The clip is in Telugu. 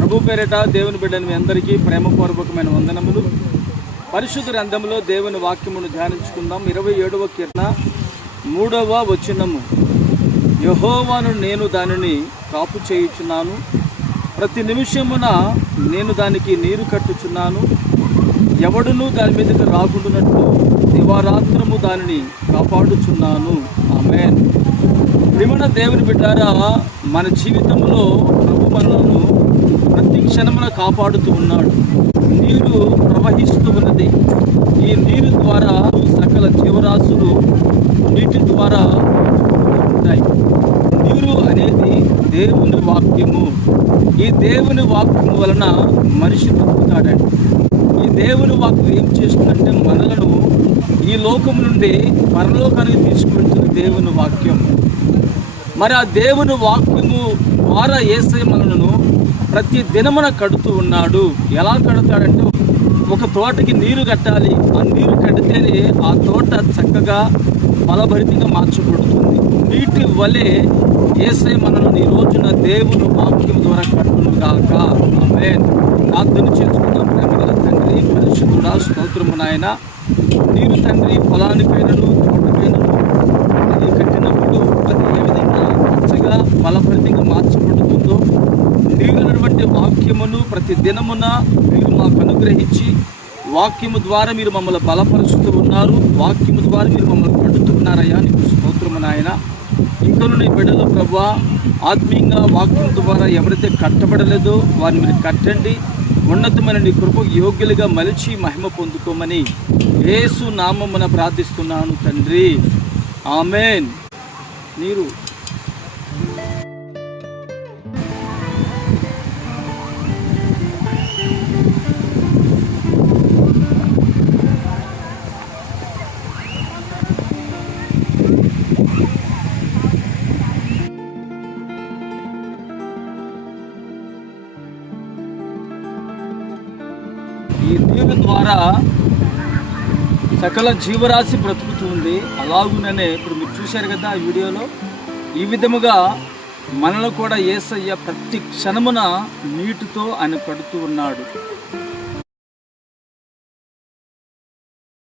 ప్రభు పేరిట దేవుని బిడ్డని మీ అందరికీ ప్రేమపూర్వకమైన వందనములు. పరిశుద్ధ గ్రంథంలో దేవుని వాక్యమును ధ్యానించుకుందాం. 27వ కీర్తన 3వ వచనము. యెహోవాను నేను దానిని కాపు చేయుచున్నాను, ప్రతి నిమిషమున నేను దానికి నీరు కట్టుచున్నాను, ఎవడునూ దాని మీదకి రాకుండానట్లు దివారాత్రము దానిని కాపాడుచున్నాను. ఆమేన్. ప్రియమైన దేవుని బిడ్డారా, మన జీవితంలో ప్రభు మనలను ప్రతి క్షణమున కాపాడుతూ ఉన్నాడు. నీరు ప్రవహిస్తూ ఉన్నది. ఈ నీరు ద్వారా సకల జీవరాశులు నీటి ద్వారా ఉంటాయి. నీరు అనేది దేవుని వాక్యము. ఈ దేవుని వాక్యము వలన మనిషి బ్రతుకుతాడండి. ఈ దేవుని వాక్యం ఏం చేస్తుందంటే మనలను ఈ లోకం నుండి పరలోకానికి తీసుకువెళ్తున్న దేవుని వాక్యం. మరి ఆ దేవుని వాక్యము ద్వారా యేసయ్య మనలను ప్రతి దినమున కడుతూ ఉన్నాడు. ఎలా కడతాడంటే, ఒక తోటకి నీరు కట్టాలి. ఆ నీరు కడితేనే ఆ తోట చక్కగా ఫలభరితంగా మార్చబడుతుంది. నీటి వలె యేసయ్య మనల్ని ఈ రోజున దేవుని వాక్యం ద్వారా కట్టును గాక. ఆమేన్. ప్రార్థన చేసుకుందాం. ప్రేమగల తండ్రి, పరిశుద్ధుడా, స్తోత్రము నాయన. నీరు తండ్రి పొలానికైనను తోటకైనను అది కట్టినప్పుడు అది ఏ విధంగా పచ్చగా ఫలభరితంగా మార్చబడుతుందో, నీరునటువంటి వాక్యమును ప్రతి దినమున మీరు మాకు అనుగ్రహించి వాక్యము ద్వారా మీరు మమ్మల్ని బలపరుస్తూ ఉన్నారు. వాక్యము ద్వారా మీరు మమ్మల్ని కట్టుతున్నారయ్యా, నీకు స్తోత్రము నాయన. ఇంకను నీ బిడ్డలు ప్రభువా, ఆత్మీయంగా వాక్యం ద్వారా ఎవరైతే కట్టబడలేదో వారిని మీరు కట్టండి. ఉన్నతమైన నీ కృపకు యోగ్యులుగా మలిచి మహిమ పొందుకోమని యేసు నామమున ప్రార్థిస్తున్నాను తండ్రి. ఆమేన్. నీరు ఈ నీరు ద్వారా సకల జీవరాశి బ్రతుకుతుంది. అలాగుననే ఇప్పుడు మీరు చూశారు కదా ఆ వీడియోలో, ఈ విధముగా మనల్ని కూడా యేసయ్య ప్రతి క్షణమున నీటితో ఆయన కడుతూ ఉన్నాడు.